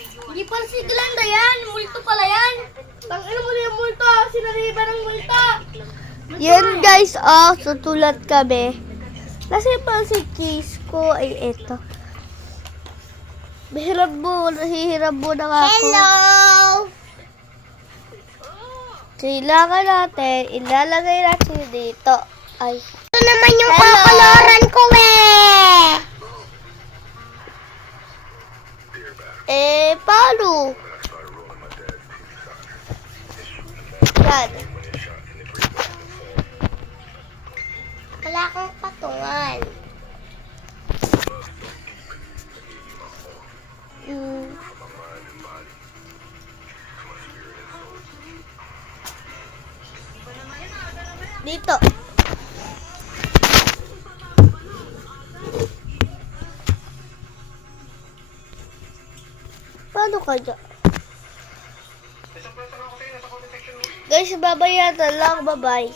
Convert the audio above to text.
Hindi pala si Glenda yan. Multo pala yan. Tangina mo na yung multo. Sinariba ng multo. Yan guys, sutulat kami. Kasi pa si case ko ay ito. Nahihirap mo na ako. Hello! Kailangan natin, ilalagay natin dito. Ay. Ito naman yung kakoloran ko Paano? Yan. Wala akong patungan. Dito. Paano kaya? Guys, babayatan lang. Bye-bye.